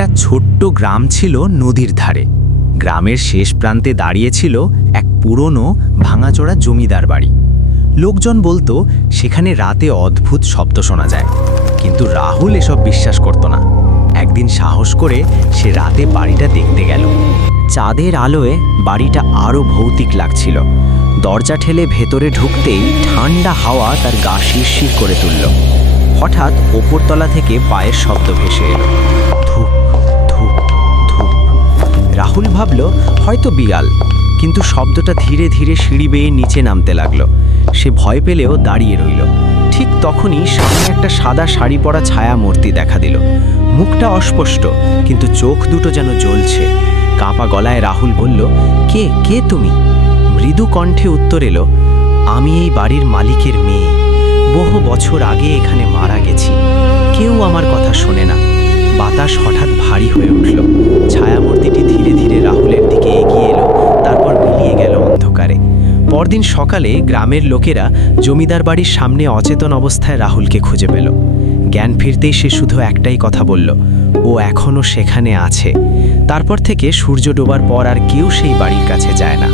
একটা ছোট্ট গ্রাম ছিল নদীর ধারে। গ্রামের শেষ প্রান্তে দাঁড়িয়েছিল এক পুরনো ভাঙাচোরা জমিদার বাড়ি। লোকজন বলতো সেখানে রাতে অদ্ভুত শব্দ শোনা যায়, কিন্তু রাহুল এসব বিশ্বাস করত না। একদিন সাহস করে সে রাতে বাড়িটা দেখতে গেল। চাঁদের আলোয় বাড়িটা আরও ভৌতিক লাগছিল। দরজা ঠেলে ভেতরে ঢুকতেই ঠান্ডা হাওয়া তার গা শিরশির করে তুলল। হঠাৎ ওপরতলা থেকে পায়ের শব্দ ভেসে এলো, ধূপ ধূপ ধূপ। রাহুল ভাবল হয়তো বিড়াল, কিন্তু শব্দটা ধীরে ধীরে সিঁড়ি বেয়ে নিচে নামতে লাগলো। সে ভয় পেলেও দাঁড়িয়ে রইল। ঠিক তখনই সামনে একটা সাদা শাড়ি পরা ছায়া মূর্তি দেখা দিল। মুখটা অস্পষ্ট, কিন্তু চোখ দুটো যেন জ্বলছে। কাঁপা গলায় রাহুল বলল, কে কে তুমি? মৃদু কণ্ঠে উত্তর এলো, আমি এই বাড়ির মালিকের মেয়ে। বহু বছর আগে এখানে মারা গেছি। কেউ আমার কথা শোনে না। বাতাস হঠাৎ ভারী হয়ে উঠল। ছায়ামূর্তিটি ধীরে ধীরে রাহুলের দিকে এগিয়ে এলো, তারপর মিলিয়ে গেল অন্ধকারে। পরদিন সকালে গ্রামের লোকেরা জমিদার বাড়ির সামনে অচেতন অবস্থায় রাহুলকে খুঁজে পেল। জ্ঞান ফিরতেই সে শুধু একটাই কথা বলল, ও এখনও সেখানে আছে। তারপর থেকে সূর্য ডোবার পর আর কেউ সেই বাড়ির কাছে যায় না।